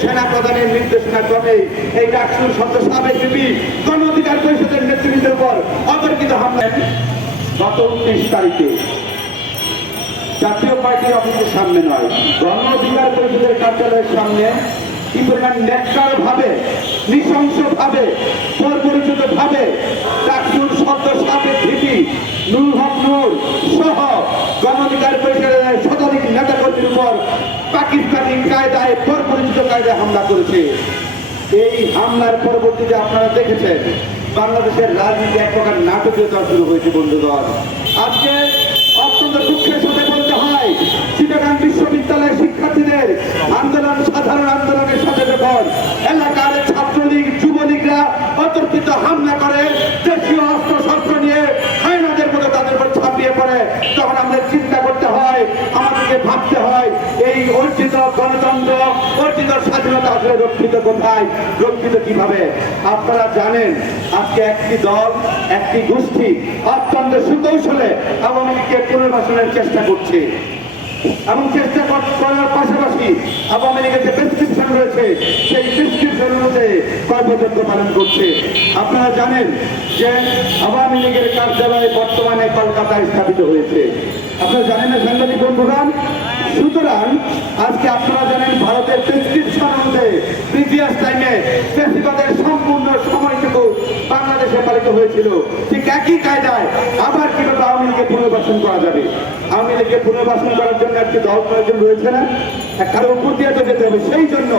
সেনা প্রধানের নির্দেশনা ক্রমে এই ডাকসুর সদ্য সাবেক লিপি গণ অধিকার পরিষদের নেতৃবৃন্দের উপর অতর্কিত হামলা। গত উনিশ তারিখে জাতীয় পার্টির অফিসের সামনে নয় গণ অধিকার পরিষদের কার্যালয়ের সামনে কি পরিমাণ ন্যাক্কার ভাবে নৃশংস ভাবে পরিচিত ভাবে চাকসুর সদ্য সাবেক ভিপি নুর হক নূর সহ গণ অধিকার পরিষদের নেতাকর্মীর উপর পাকিস্তানি কায়দায় পরিচিত কায়দায় হামলা করেছে। এই হামলার পরবর্তীতে আপনারা দেখেছেন, বাংলাদেশের রাজনীতি এক প্রকার নাটকীয়তা শুরু হয়েছে, বন্ধুগণ। আজকে অত্যন্ত দুঃখের সাথে বলতে হয়, চিটাগাং বিশ্ববিদ্যালয়ের শিক্ষার্থীদের আন্দোলন, সাধারণ আন্দোলনের সাথে যখন এলাকার ছাত্রলীগ, যুবলীগরা অতর্কিত হামলা করে, দেশীয় অস্ত্র শস্ত্র নিয়ে হায়নাদের মতো তাদের উপর ছাপিয়ে পড়ে, তখন আমাদের চিন্তা করতে হয় আমাদেরকে ভাবতে হয়, এই অর্জিত গণতন্ত্র, অর্জিত স্বাধীনতা আসলে রক্ষিত কোথায়, রক্ষিত কীভাবে? আপনারা জানেন, আজকে একটি দল, একটি গোষ্ঠী অত্যন্ত সুকৌশলে আওয়ামী লীগকে পুনর্বাসনের চেষ্টা করছে। এবং চেষ্টা কর- করার পাশাপাশি আওয়ামী লীগের যে প্রেসক্রিপশন রয়েছে, সেই প্রেসক্রিপশন কর্মযজ্ঞ পালন করছে। আপনারা জানেন যে আওয়ামী লীগের কার্যালয় বর্তমানে কলকাতায় স্থাপিত হয়েছে। আপনারা জানেন না, সাংবাদিক বন্ধুগণ? সুতরাং আজকে আপনারা জানেন ভারতের প্রেসক্রিপশন অনুযায়ী প্রিভিয়াস টাইমে প্রেসিবাদের সম্পূর্ণ সময়টুকু বাংলাদেশে পালিত হয়েছিল। ঠিক একই কায়দায় আবার কীভাবে আওয়ামী লীগকে পুনর্বাসন করা যাবে? আওয়ামী লীগকে পুনর্বাসন করার জন্য একটি দল প্রয়োজন রয়েছে না? কারও উপর দিয়ে তো যেতে হবে। সেই জন্য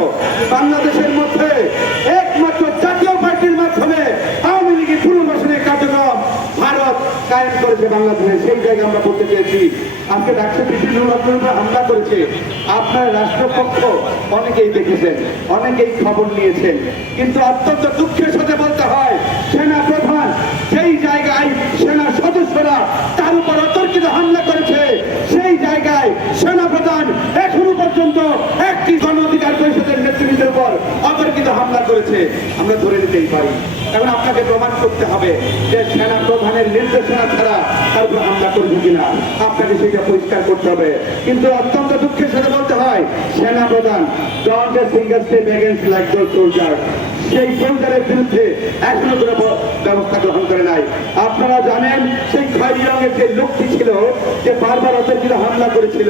বাংলাদেশের মধ্যে একমাত্র জাতীয় পার্টির মাধ্যমে আওয়ামী লীগের পুনর্বাসনের কার্যক্রম ভারত কায়েম করেছে বাংলাদেশে। সেই জায়গায় আমরা বলতে চেয়েছি, আজকে বিভিন্ন হামলা করেছে। আপনার রাষ্ট্রপক্ষ অনেকেই দেখেছেন, অনেকেই খবর নিয়েছেন, কিন্তু অত্যন্ত দুঃখের সাথে বলতে হয় সেনা প্রধান সেই জায়গায় সেনা সদস্যরা তার উপর অতর্কিত হামলা করেছে সেই জায়গায় সেনা প্রধান এখনও পর্যন্ত একটি গণ অধিকার পরিষদের নেতৃবৃন্দের উপর অতর্কিত করেছে আমরা ধরে নিতেই পারি। এখন আপনাকে প্রমাণ করতে হবে যে সেনা প্রধানের নির্দেশনা ছাড়া তার উপর হামলা করবে কিনা। আপনাকে সেটা পরিষ্কার করতে হবে। কিন্তু অত্যন্ত দুঃখের সাথে বলতে হয়, সেনা প্রধান don't single step against like those soldier সেই সোলজারের বিরুদ্ধে এখনও কোনো ব্যবস্থা গ্রহণ করে নাই। আপনারা জানেন, সেই রঙের যে লোকটি ছিল, যে বারবার অতর্কিত হামলা করেছিল,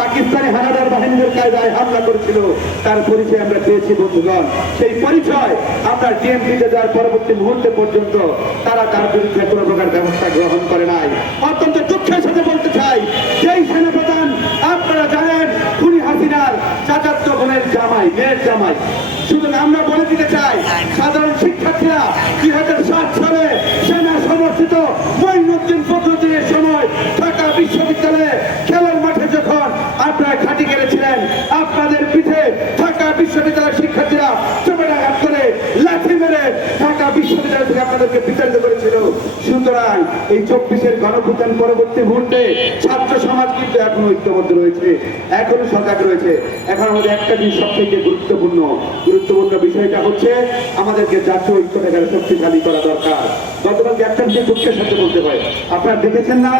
পাকিস্তানি হানাদার বাহিনীর কায়দায় হামলা করেছিল, তার পরিচয় আমরা পেয়েছি, বন্ধুগণ। সেই পরিচয় আমরা ডিএমপিতে যাওয়ার পরবর্তী মুহূর্তে পর্যন্ত তারা তার বিরুদ্ধে কোনো প্রকার ব্যবস্থা গ্রহণ করে নাই। অত্যন্ত দুঃখের সাথে বলতে চাই, যেই সেনাপ্রধান আপনারা জানেন, খুনি হাসিনার চাচাত্ত বোনের জামাই, মেয়ের জামাই। শুধু আমরা বলে দিতে চাই বিশ্ববিদ্যালয় আপনাদেরকে বিতাড়িত করেছিল। সুতরাং এই চব্বিশের পরবর্তী মুহূর্তে ছাত্র সমাজ কিন্তু এখন ঐক্যবদ্ধ রয়েছে, এখনও সজাগ রয়েছে। এখন আমাদের একটা জিনিস সব থেকে গুরুত্বপূর্ণ। গুরুত্বপূর্ণ বিষয়টা হচ্ছে আমাদেরকে জাতীয় শক্তিশালী করা দরকার। গতকাল ক্যাপ্টেনকে দুঃখের সাথে বলতে হয়। আপনারা দেখেছেন না?